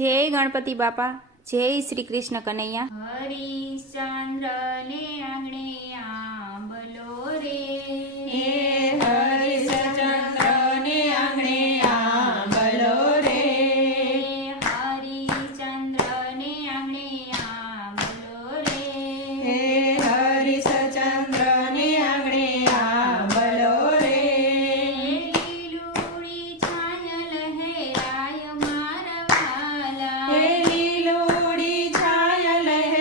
જય ગણપતિ બાપા, જય શ્રી કૃષ્ણ કનૈયા। હરિશ્ચંદ્ર ને આંગણે આંબલો રે, હે હરિશ્ચંદ્ર ને આંગણે આંબલો રે, હરિશ્ચંદ્ર ને આંગણે આંબલો રે, હે હરિશ્ચંદ્ર ને આંગણે આંબલો રે, લીલુડી છાયા લહેરાય મારા વાલા, હે લીલોડી છાયા લહેરાય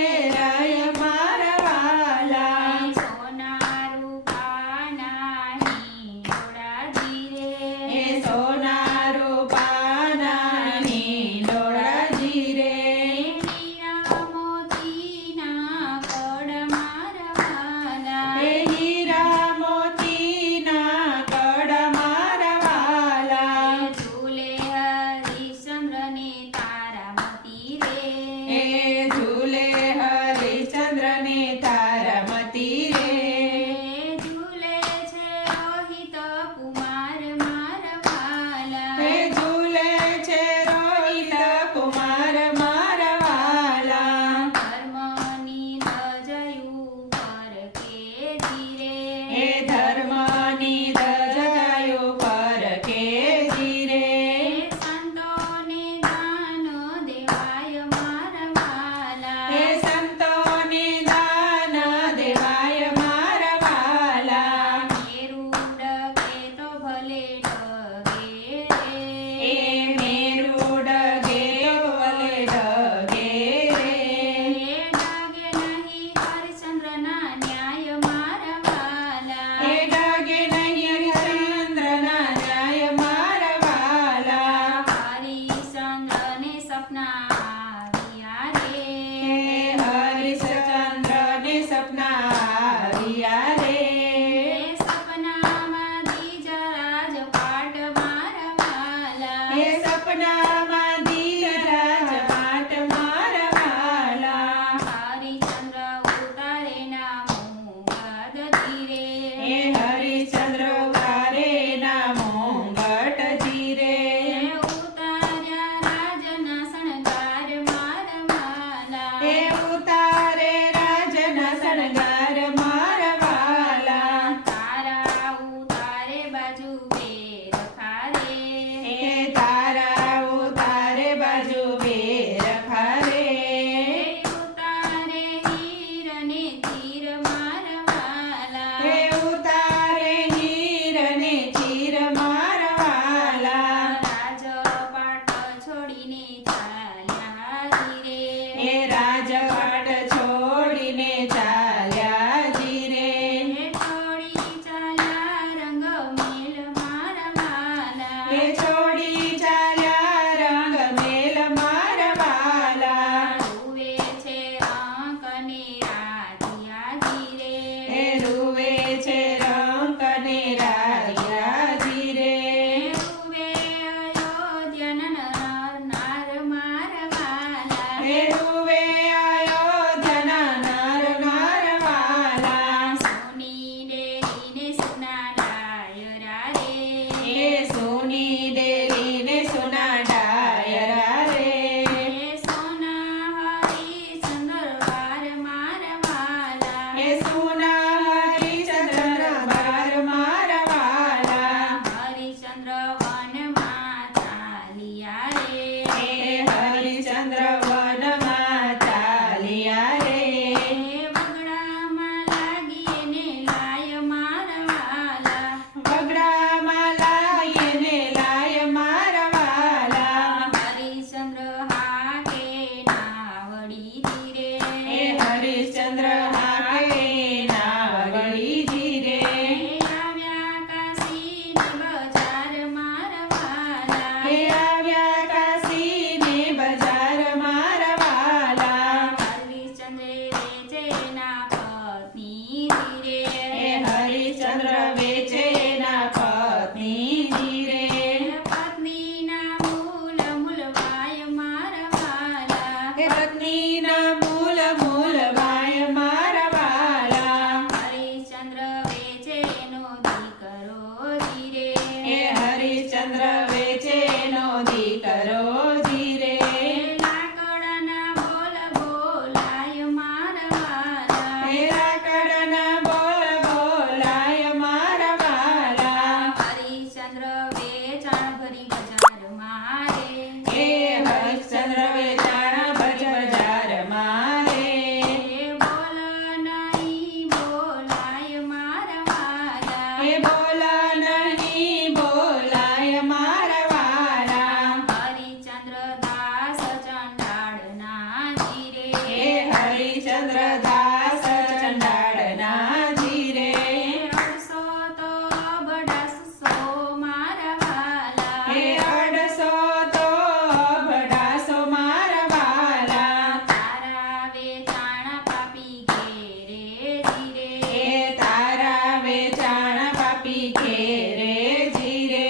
ઘેરે જીરે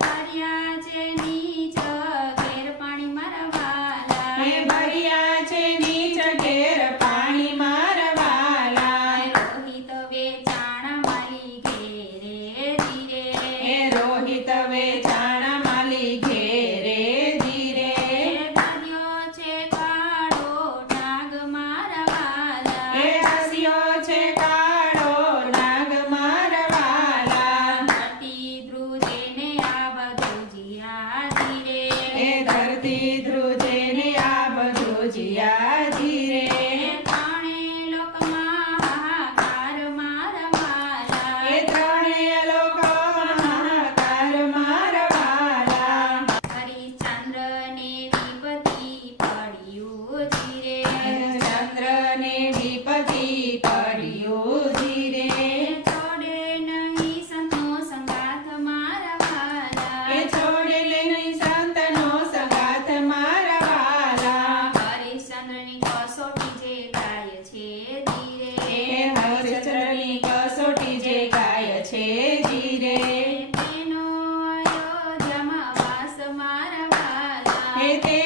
ભર્યા છે નીચ ઘેર પાણી મારા વાલા હે ભર્યા છે નીચ ઘેર પાણી મારવાલા રોહિત વેચાણ માલી ઘેરે ધીરે હે રોહિત વેચાણ માલી ઘેરે જીરે ધન્યો છે કાળો નાગ મારા વાલા હે હસ્યો છે કાળો નાગ મારવાલા ધરતી ધ્રુજે ને આ બધું જીયા ધીરે હે ધરતી ધ્રુજે ને આ બધું જીયા જીરે ત્રણે લોકમાં હાહાકાર મારા વાલા હે ત્રણેય લોકો હાહાકાર મારવાલા હરિચંદ્રને વિપત્તિ પડ્યું ધીરે ચંદ્રને વિપત્તિ પડ્યું ધીરે છોડે નહીં સંતો સંગાથ મારા વાલા એ છોડે નહીં સંતનો સંગાથ મારવાલા હરિશ્ચંદ્રની કસોટી જે ગાય છે ધીરે હે હરિશ્ચંદ્રની કસોટી જે ગાય છે ધીરે તેનો અયોધ્યામાં વાસ મારા વાલા હે તે